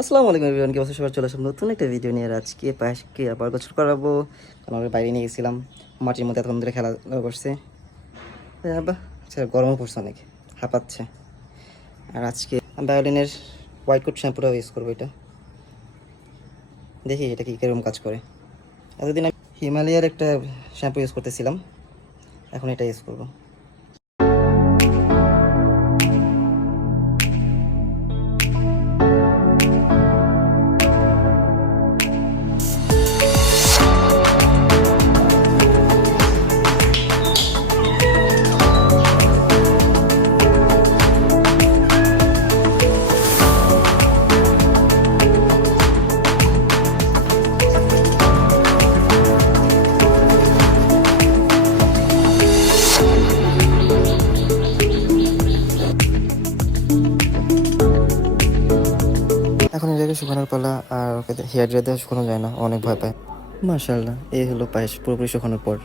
আসসালামু আলাইকুম এভরিওয়ান, কি অবস্থা সবার? চলে আসলাম নতুন একটা ভিডিও নিয়ে। আর আজকে পায়েসকে আবার গোসল করাবো, কারণ আমরা বাইরে নিয়ে গেছিলাম, মাটির মধ্যে এতক্ষণ ধরে খেলা করছে। বাহ, আচ্ছা, গরমও পড়ছে অনেক, হাঁপাচ্ছে। আর আজকে বায়োলিনের হোয়াইট কোট শ্যাম্পুটাও ইউজ করবো। এটা দেখি এটা কি কিরকম কাজ করে। এতদিন আমি হিমালয়ার একটা শ্যাম্পু ইউজ করতেছিলাম, এখন এটা ইউজ করবো। এখন এটাকে শুকানোর পালা। আর ওকে হেয়ার ড্রাই দিয়ে শুকানো যায় না, অনেক ভয় পায়। মাশাআল্লাহ, এই হলো পায়েস পুরোপুরি শুকানোর পর।